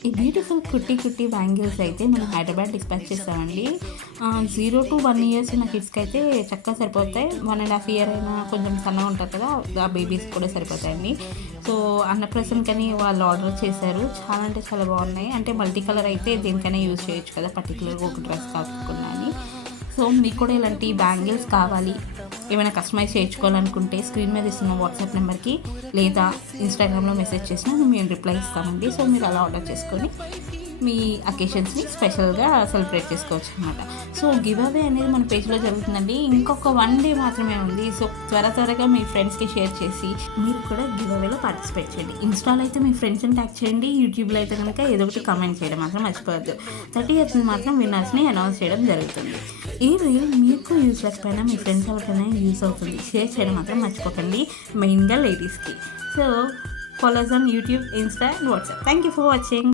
ఈ బ్యూటిఫుల్ కుట్టి కుట్టి బ్యాంగిల్స్ అయితే మనం హైదరాబాద్ డిస్పాచ్ చేస్తామండి. 0-1 ఇయర్స్ ఉన్న కిడ్స్‌కి అయితే చక్కగా సరిపోతాయి. 1.5 ఇయర్ అయినా కొంచెం సన్నగా ఉంటారు కదా! ఆ బేబీస్‌కి కూడా సరిపోతాయండి. సో, అన్నప్రాసనకని వాళ్ళు ఆర్డర్ చేశారు. చాలా అంటే చాలా బాగున్నాయి. అంటే మల్టీ కలర్ అయితే దేనికైనా యూజ్ చేయొచ్చు కదా! పర్టిక్యులర్‌గా ఒక డ్రెస్ కాకుండా అని. సో, మీకు కూడా ఇలాంటి బ్యాంగిల్స్ కావాలి, ఏమైనా కస్టమైజ్ చేయించుకోవాలనుకుంటే స్క్రీన్ మీద ఇస్తున్న వాట్సాప్ నెంబర్‌కి లేదా ఇన్‌స్టాగ్రామ్‌లో మెసేజ్ చేసినా మేము రిప్లై ఇస్తామండి. సో, మీరు అలా ఆర్డర్ చేసుకొని మీ అకేషన్స్‌ని స్పెషల్‌గా సెలబ్రేట్ చేసుకోవచ్చనమాట. సో, గివ్ అవే అనేది మన పేజ్‌లో జరుగుతుందండి. ఇంకొక 1 డే మాత్రమే ఉంది. సో, త్వరగా మీ ఫ్రెండ్స్‌కి షేర్ చేసి మీరు కూడా గివ్ అవేలో పార్టిసిపేట్ చేయండి. ఇన్‌స్టాలో అయితే మీ ఫ్రెండ్స్‌ని ట్యాగ్ చేయండి. యూట్యూబ్‌లో అయితే కనుక ఏదో ఒకటి కామెంట్ చేయడం మాత్రం మర్చిపోవద్దు. 30th మాత్రం విన్నర్స్‌ని అనౌన్స్ చేయడం జరుగుతుంది. ఈ రీల్ మీకు యూజ్ లేకపోయినా మీ ఫ్రెండ్స్ ఎవరికైనా యూజ్ అవుతుంది. షేర్ చేయడం మాత్రం మర్చిపోకండి. మెయిన్‌గా లేడీస్‌కి. So, follow us on YouTube, Insta and WhatsApp. Thank you for watching.